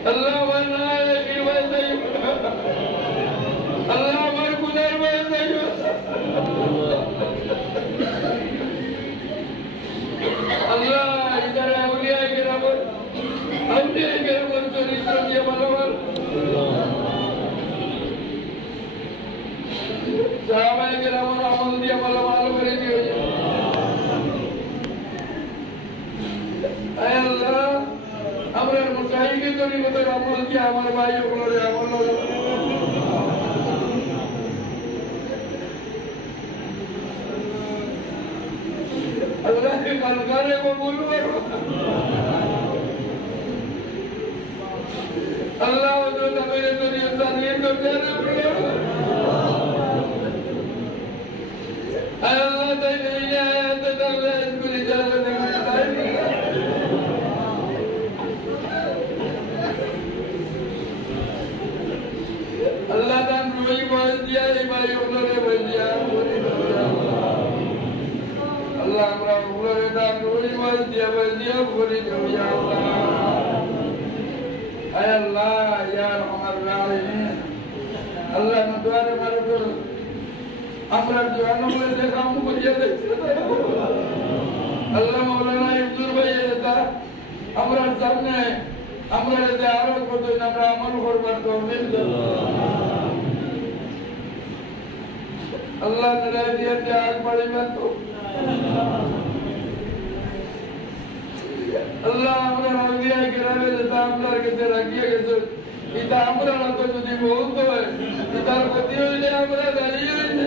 Allah warna khidmat sayu. Allah berkunar sayu. Allah idara awliya kiram, awliya kiram cerita dia malawal. Sahabat kiram amal dia malawal beri dia. Allah, amran musyahid itu ni betul amal dia amal bayu kalau dia amal. Allah kalau kare ko bolu Allah itu namanya tu dia tanya tu kare bolu Allah tanya ya tetangga beri jalan dengan tadi Allah dan ruhi wajah ibayu ulare wajah Allah amra ulare dan ruhi wajah beri ya Allah ay Allah ya Rahman Rahim Allah nudware marul amra juana boleh dekha mu dia Allah Maulana Ibnul Bayyida amra samne amra de aro ko to amra amal korbar tawfiq Allah nala dia त्याग बड़ी मत हो Allah amra ragiya kirave jeta amra ke te ragiya ke te ita amra na to jodi bahut hai ita pati ho le amra daliye ne